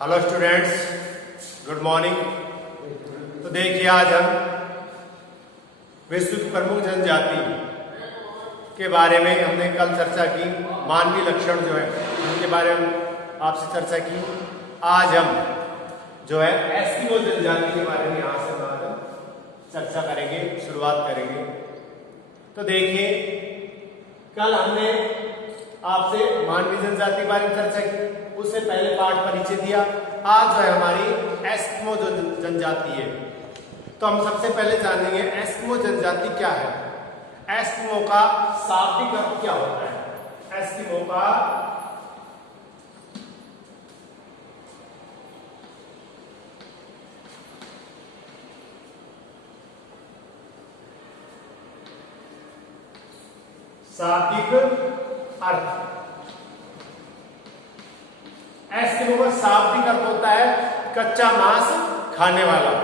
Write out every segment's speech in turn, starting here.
Hello students, good morning. तो देखिए, आज हम विश्व की प्रमुख जनजाति के बारे में हमने कल चर्चा की। मानवीय लक्षण जो है उनके बारे में आपसे चर्चा की। आज हम जो है एस्किमो जनजाति के बारे में यहाँ से आज हम चर्चा करेंगे, शुरुआत करेंगे। तो देखिए, कल हमने आपसे मानवीय जनजाति के बारे में चर्चा की, उससे पहले पाठ परिचय दिया। आज जो है हमारी एस्किमो जो जनजाति है, तो हम सबसे पहले जानेंगे एस्किमो जनजाति क्या है। एस्किमो का शाब्दिक अर्थ क्या होता है? एस्किमो का शाब्दिक अर्थ, एस्किमो का शाब्दिक अर्थ होता है कच्चा मांस खाने वाला।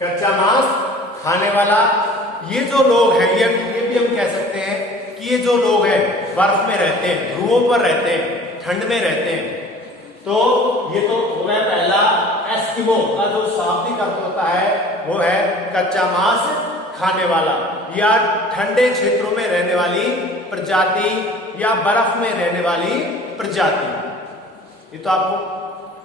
कच्चा मांस खाने वाला ये जो लोग हैं, ये भी हम कह सकते हैं कि ये जो लोग हैं बर्फ में रहते हैं, ध्रुवों पर रहते हैं, ठंड में रहते हैं। तो ये तो हो गया पहला। एस्किमो का जो शाब्दिक अर्थ होता है वो है कच्चा मांस खाने वाला या ठंडे क्षेत्रों में रहने वाली प्रजाति या बर्फ में रहने वाली प्रजाति। ये तो आपको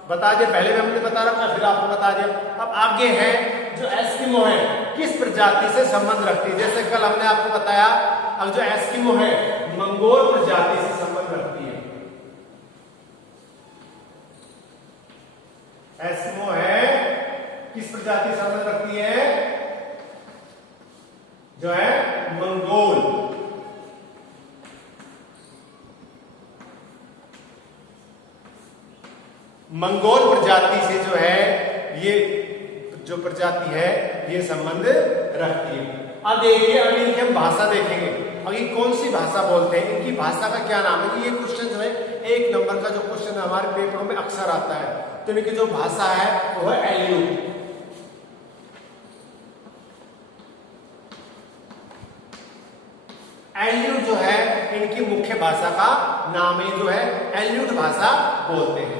बता दिया, पहले भी हमने बता रखा, फिर आपको बता दिया। अब आगे है जो एस्किमो है किस प्रजाति से संबंध रखती है। जैसे कल हमने आपको बताया, अब जो एस्किमो है मंगोल प्रजाति से संबंध रखती है। एस्किमो है किस प्रजाति से संबंध रखती है? जो है मंगोल। मंगोल प्रजाति से जो है ये जो प्रजाति है ये संबंध रखती है। अब देखिए, अभी इनकी हम भाषा देखेंगे। अब ये कौन सी भाषा बोलते हैं, इनकी भाषा का क्या नाम है। ये क्वेश्चन जो है 1 नंबर का जो क्वेश्चन हमारे पेपरों में अक्सर आता है। तो इनकी जो भाषा है वो है एल्यूट। एल्यूट जो है इनकी मुख्य भाषा का नाम है, जो है एल्यूट भाषा बोलते हैं।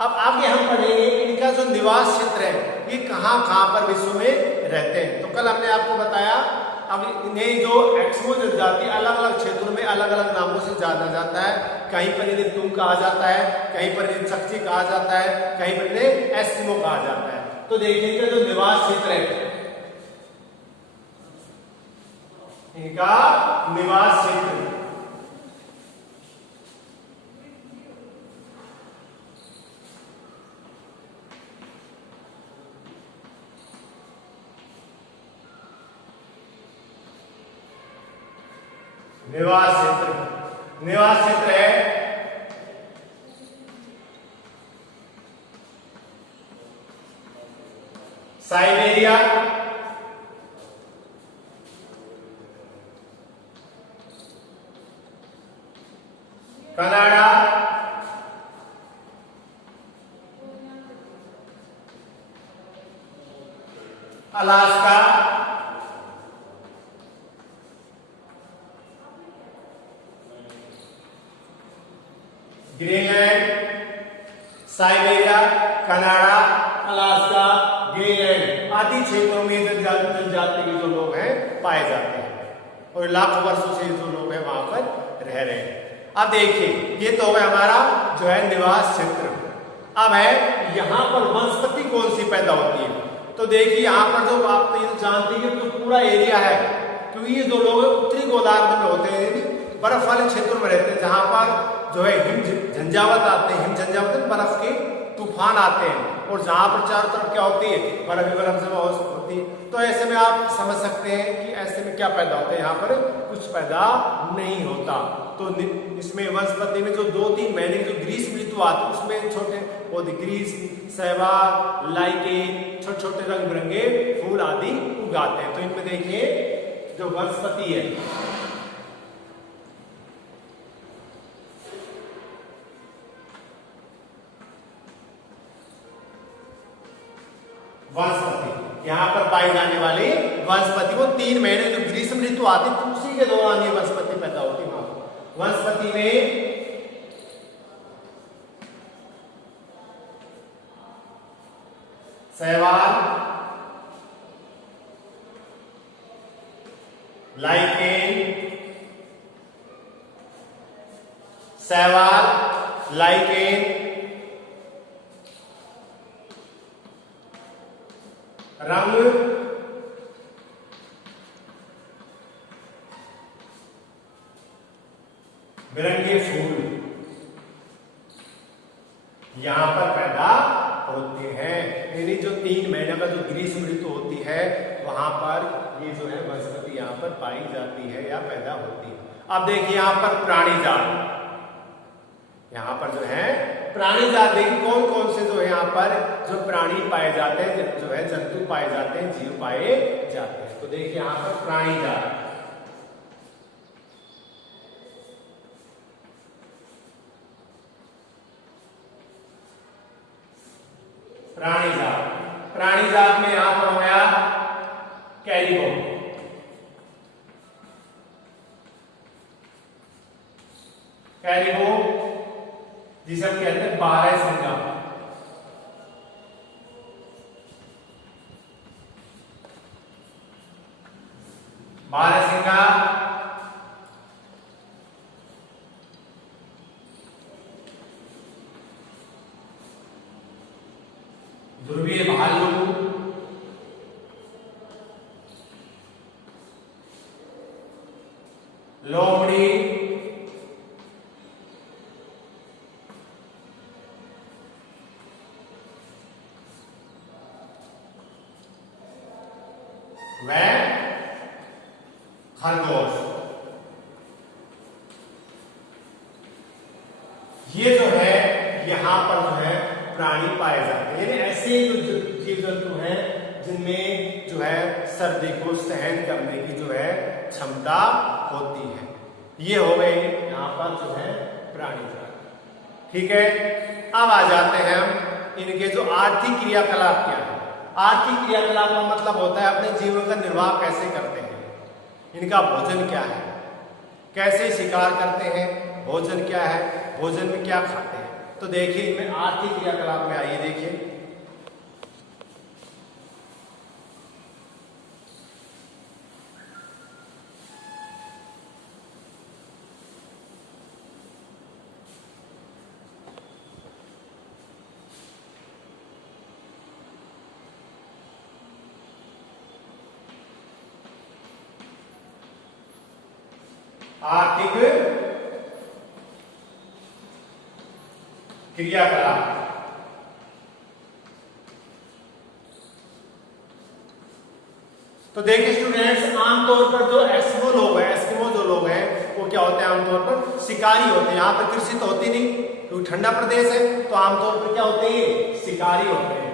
अब आगे हम पढ़ेंगे इनका जो निवास क्षेत्र है ये कहां कहां पर विश्व में रहते हैं। तो कल हमने आपको बताया, अब इन्हें जो एस्किमो जनजाति अलग अलग क्षेत्रों में अलग अलग नामों से जाना जाता है। कहीं पर इन्हें तुम कहा जाता है, कहीं पर इन्हें चकची कहा जाता है, कहीं पर इन्हें एस्किमो कहा जाता है। तो देखिए इनका जो निवास क्षेत्र है, इनका निवास क्षेत्र निवास क्षेत्र है Siberia, Canada, Alaska, Greenland, Siberia, Canada, Alaska, Greenland आदि क्षेत्रों में जनजाति के जो लोग हैं पाए जाते हैं और लाखों वर्षों से जो लोग हैं वहां पर रह रहे हैं। अब देखिए, ये तो है हमारा जो है निवास क्षेत्र। अब है यहाँ पर वनस्पति कौन सी पैदा होती है। तो देखिए यहाँ पर जो आप जानते हैं तो पूरा एरिया है, क्योंकि ये जो लोग उत्तरी गोलार्ध में होते हैं, बर्फ वाले क्षेत्रों में रहते हैं, जहां पर जो है हिम झंझावत आते हैं, हिम झंझावत बर्फ के तूफान आते हैं, और जहां पर चारों तरफ क्या होती है, बर्फ जमा होती है। तो ऐसे में आप समझ सकते हैं कि ऐसे में क्या पैदा होता है, यहाँ पर कुछ पैदा नहीं होता। तो इसमें वनस्पति में जो 2-3 महीने जो ग्रीष्म ऋतु आती है उसमें छोटे पौधे, ग्रीष्म, सहवाग, लाइकेन, छोटे छोटे रंग बिरंगे फूल आदि उगाते हैं। तो इनमें देखिए जो वनस्पति है, वनस्पति यहां पर पाई जाने वाली वनस्पति, वो 3 महीने जो ग्रीष्म ऋतु आती है उसी के दौरान ये वनस्पति पैदा होती है। वनस्पति में शैवाल, लाइकेन, शैवाल, लाइकेन, रंग बिरंगे फूल यहां पर पैदा होते हैं। यानी जो 3 महीने का जो ग्रीष्म ऋतु होती है वहां पर ये जो है वनस्पति यहां पर पाई जाती है या पैदा होती है। अब देखिए यहां पर प्राणी जात, यहां पर जो है प्राणी जात, देखिए कौन कौन से जो है यहां पर जो प्राणी पाए जाते हैं, जो है जंतु पाए जाते हैं, जीव पाए जाते हैं। तो देखिए यहां पर प्राणी जात, प्राणी जात, प्राणी जात में यहां पर हो गया कैरिबो, कैरिबो जिसे हम कहते हैं बारहसिंगा, बारहसिंगा, ध्रुवीय भालू, लोमड़ी, व खरगोश। ये जो है यहां पर जो है प्राणी पाए जाते हैं। यानी ऐसे जीव जंतु हैं जिनमें जो है सर्दी को सहन करने की जो है क्षमता होती है। ये हो गए यहां पर जो है प्राणी जात। ठीक है, अब आ जाते हैं हम इनके जो आर्थिक क्रियाकलाप क्या है। आर्थिक क्रियाकलाप का मतलब होता है अपने जीवन का निर्वाह कैसे करते हैं, इनका भोजन क्या है, कैसे शिकार करते हैं, भोजन क्या है, भोजन में क्या खाते हैं। तो देखिए इनमें आर्थिक क्रियाकलाप में आइए देखिए, आर्थिक क्रियाकलाप। तो देखिए स्टूडेंट्स, आमतौर पर जो एस्किमो लोग हैं, एस्किमो जो लोग हैं वो क्या होते हैं, आमतौर पर शिकारी होते हैं। यहाँ पर कृषि तो होती नहीं क्योंकि ठंडा प्रदेश है, तो आमतौर पर क्या होते हैं, शिकारी होते हैं।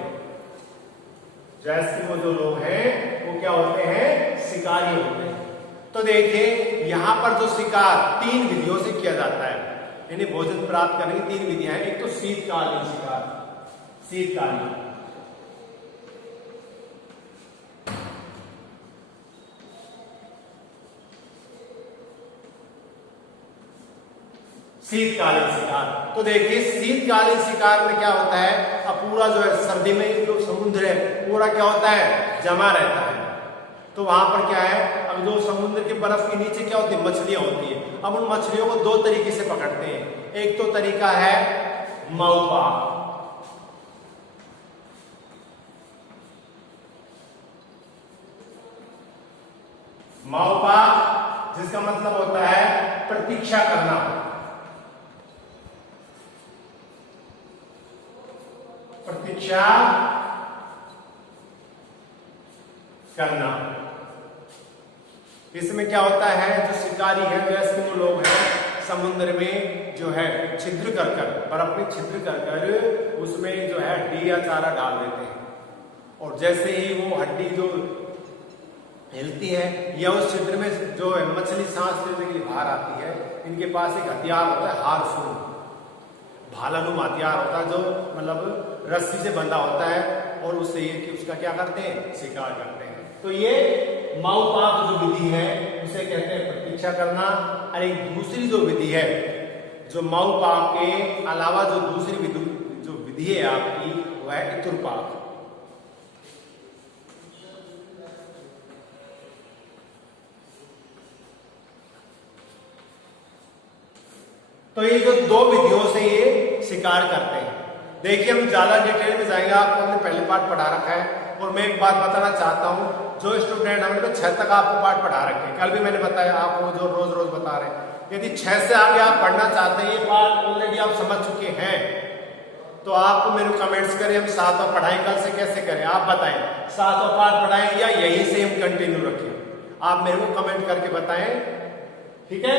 जो एस्किमो जो लोग हैं वो क्या होते हैं, शिकारी होते हैं। तो देखिए यहां पर जो शिकार 3 विधियों से किया जाता है, यानी भोजन प्राप्त करने की 3 विधियां हैं। एक तो शीतकालीन शिकार, शीतकालीन, शीतकालीन शिकार। तो देखिए शीतकालीन शिकार में क्या होता है, अब पूरा जो है सर्दी में जो समुद्र है पूरा क्या होता है, जमा रहता है। तो वहां पर क्या है, अब जो समुद्र के बर्फ के नीचे क्या होती है, मछलियां होती है। अब उन मछलियों को 2 तरीके से पकड़ते हैं। एक तो तरीका है मऊपा, मऊपा जिसका मतलब होता है प्रतीक्षा करना, प्रतीक्षा करना। इसमें क्या होता है, जो शिकारी है एस्किमो लोग हैं समुद्र में जो है छिद्र कर कर, बर्फ में छिद्र कर कर उसमें जो है हड्डी या चारा डाल देते हैं। और जैसे ही वो हड्डी जो हिलती है या उस छिद्र में जो है मछली सांस लेने के लिए बाहर आती है, इनके पास एक हथियार होता है हार्पून, भालानुमा हथियार होता है जो मतलब रस्सी से बंधा होता है और उससे ये कि उसका क्या करते हैं, शिकार करते हैं। तो ये माउपाक जो विधि है उसे कहते हैं प्रतीक्षा करना। और एक दूसरी जो विधि है जो माउपाक के अलावा जो दूसरी विधि है आपकी वह है इतुरपाक। तो ये जो दो विधियों से ये शिकार करते हैं। देखिए हम ज्यादा डिटेल में जाएंगे, आपको हमने पहले पार्ट पढ़ा रखा है। और मैं एक बात बताना चाहता हूं, जो स्टूडेंट हमने तो 6 तक आपको पार्ट पढ़ा रखे हैं, कल भी मैंने बताया आपको जो रोज रोज बता रहे हैं। यदि 6 से आगे आप पढ़ना चाहते हैं, ये पार्ट ऑलरेडी आप समझ चुके हैं, तो आप मेरे कमेंट्स करें हम 7वां पढ़ाएं, कल से कैसे करें आप बताएं, 7वां पार्ट पढ़ाएं या यहीं से हम कंटिन्यू रखें, आप मेरे को कमेंट करके बताएं, ठीक है।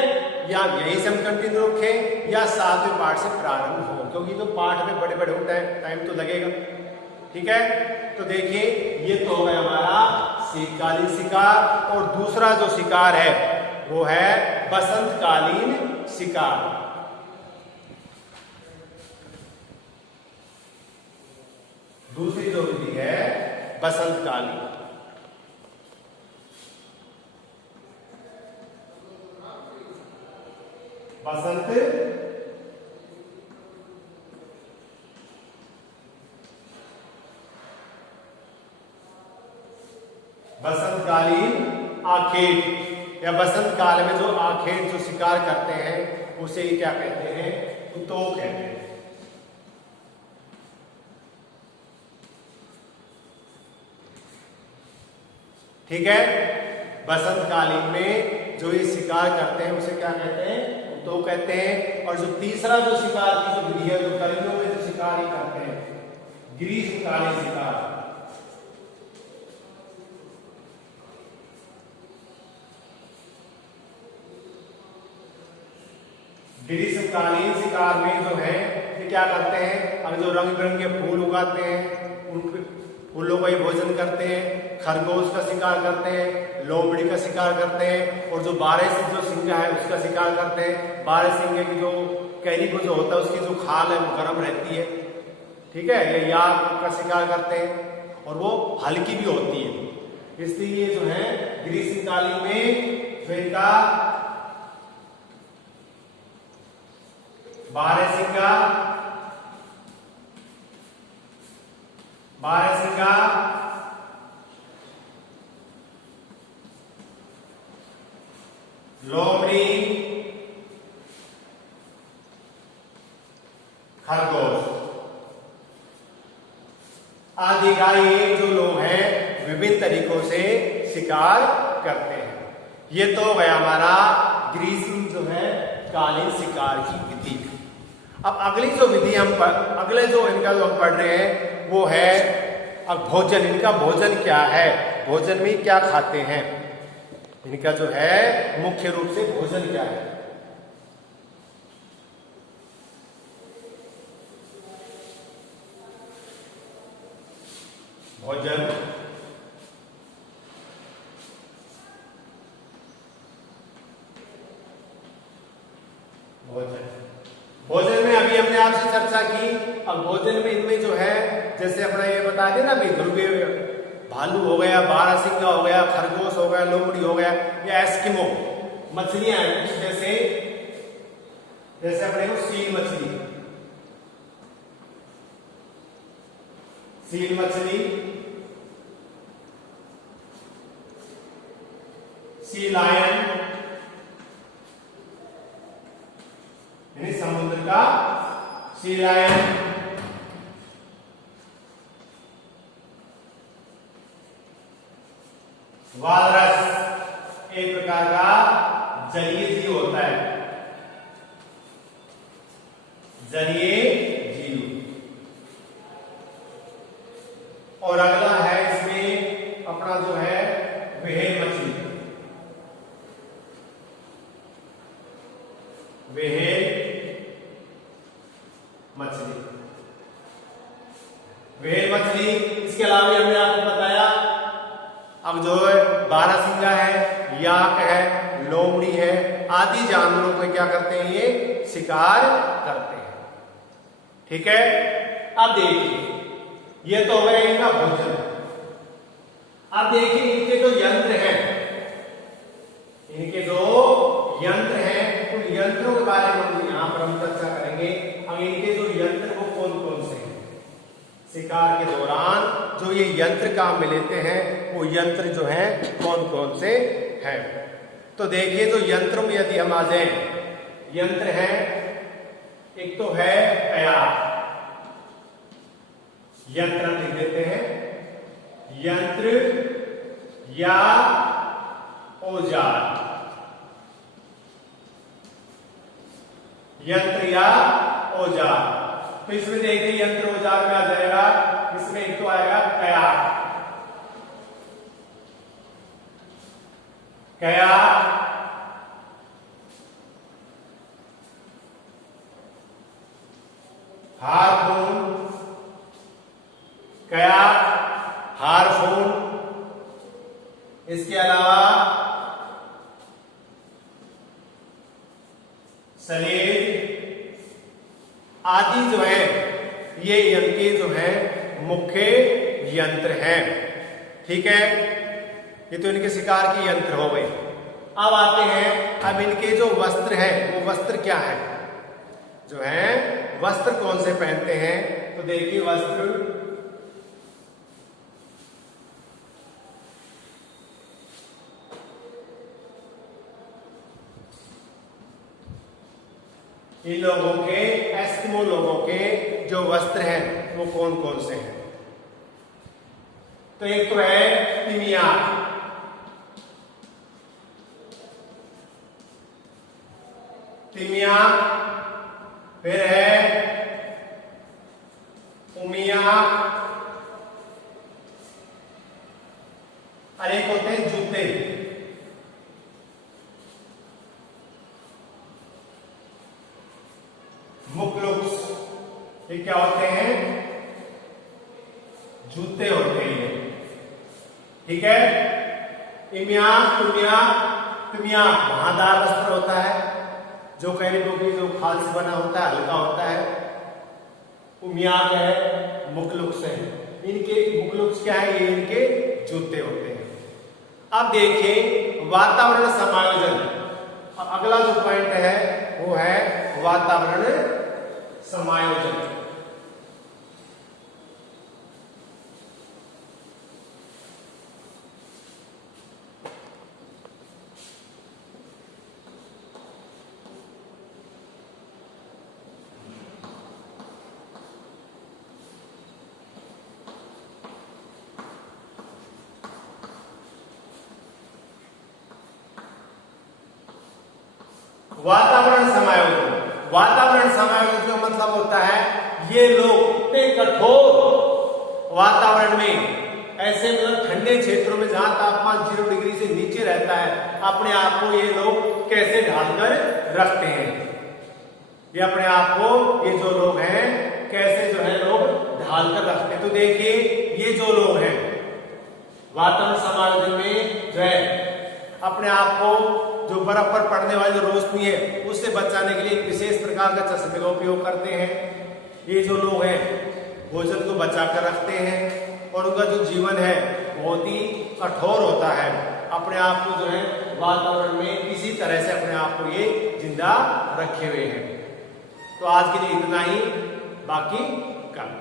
या यहीं से हम कंटिन्यू रखें या 7वें पार्ट से प्रारंभ हो, क्योंकि तो पार्ट में बड़े बड़े होते हैं, टाइम तो लगेगा, ठीक है। तो देखिए ये तो हो गया हमारा शीतकालीन शिकार। और दूसरा जो शिकार है वो है बसंतकालीन शिकार। दूसरी जो विधि है बसंतकालीन। बसंतकालीन आखेट या बसंत काल में जो आखेट जो शिकार करते हैं उसे ही क्या कहते हैं, उत्तोक कहते हैं। ठीक है, बसंतकालीन में जो ये शिकार करते हैं उसे क्या कहते हैं, उत्तोक कहते हैं। और जो तीसरा जो शिकार की जो विधि है, जो गर्मियों में जो शिकार ही करते हैं, ग्रीष्मकालीन शिकार। ग्रीष्मकालीन शिकार में जो है ये क्या करते हैं, अब जो रंग बिरंगे फूल उगाते हैं उन फूलों का ही भोजन करते हैं, खरगोश का शिकार करते हैं, लोमड़ी का शिकार करते हैं, और जो 12 जो सिंगा है उसका शिकार करते हैं। 12 सिंगे की जो कैरी को जो होता है उसकी जो खाल है वो गर्म रहती है, ठीक है। ये याक का शिकार करते हैं और वो हल्की भी होती है, इसलिए जो है ग्रीष्मकालीन में जो इनका 12 सिंगा लोमड़ी, खरगोश आदि का ये जो लोग हैं विभिन्न तरीकों से शिकार करते हैं। ये तो गया हमारा ग्रीष्म जो है कालीन शिकार की विधि। अब अगली जो विधि अगले जो इनका जो हम पढ़ रहे हैं वो है अब भोजन। इनका भोजन क्या है, भोजन में क्या खाते हैं, इनका जो है मुख्य रूप से भोजन क्या है। भोजन भोजन में अभी हमने आपसे चर्चा की। अब भोजन में इनमें जो है जैसे अपना ये बता देना भाई, ध्रुवीय भालू हो गया, बारहसिंगा हो गया, खरगोश हो गया, लोमड़ी हो गया, या एस्किमो मछलियां हैं कुछ जैसे अपने को सील मछली, सी लायन यानी समुद्र का सी लायन, वालरस एक प्रकार का जलीय जीव होता है, जलीय जीव। और अगला है इसमें अपना जो है व्हेल मछली, व्हेल मछली। इसके अलावा हमने आपको बताया अब जो है बारहसिंगा याक है, लोमड़ी है, आदि जानवरों को क्या करते हैं, ये शिकार करते हैं। ठीक है। अब देखिए, ये तो हो गया इनका भोजन। अब देखिए इनके जो यंत्र हैं, इनके जो यंत्र हैं, उन यंत्रों के बारे में हम यहां पर हम चर्चा करेंगे। अब इनके जो यंत्र वो कौन कौन से हैं, शिकार के दौरान जो ये यंत्र काम में लेते हैं वो यंत्र जो हैं कौन कौन से हैं। तो देखिए, जो यंत्रों में यदि हम आ जाए, यंत्र हैं, एक तो है कयार, यंत्र लिख देते हैं, यंत्र या औजार, यंत्र या औजार। तो इसमें देखिए यंत्र औजार में आ जाएगा, इसमें एक तो आएगा कयार, कयार, हारपून, कयार, हारपून, इसके अलावा सलेज आदि जो है, ये इनके जो है मुख्य यंत्र हैं। ठीक है, ये तो इनके शिकार के यंत्र हो गए। अब आते हैं, अब इनके जो वस्त्र हैं, वो वस्त्र क्या है, जो है वस्त्र कौन से पहनते हैं। तो देखिए वस्त्र, इन लोगों के, एस्किमो लोगों के जो वस्त्र हैं वो कौन कौन से हैं। तो एक तो है तिमियाक, तिमियाक, फिर है उमियाक, और एक होते हैं जूते। मुकलुक्स, ये क्या होते हैं, जूते होते हैं। ठीक है। इमियाक, तुमियाक, तुमियाक महादार वस्त्र होता है, जो कैरिबो की जो खाल से बना होता है, हल्का होता है। उमियाक है, मुकलुक्स है, इनके मुकलुक्स क्या है, ये इनके जूते होते हैं। अब देखिए वातावरण समायोजन। अब अगला जो पॉइंट है वो है वातावरण समायोजन। वातावरण समायोजन, वातावरण समायोजन का मतलब होता है ये लोग इतने कठोर वातावरण में, ऐसे मतलब ठंडे क्षेत्रों में जहां तापमान 0 डिग्री से नीचे रहता है, अपने आप को ये लोग कैसे ढालकर रखते हैं। ये अपने आप को, ये जो लोग हैं कैसे जो है लोग ढालकर रखते हैं। तो देखिए ये जो लोग हैं वातावरण समायोजन में जो है अपने आप को, जो बर्फ पर पड़ने वाली जो रोशनी है उससे बचाने के लिए एक विशेष प्रकार का चश्मे का उपयोग करते हैं। ये जो लोग हैं भोजन को बचा कर रखते हैं और उनका जो जीवन है बहुत ही कठोर होता है। अपने आप को जो है वातावरण में इसी तरह से अपने आप को ये जिंदा रखे हुए हैं। तो आज के लिए इतना ही, बाकी कल।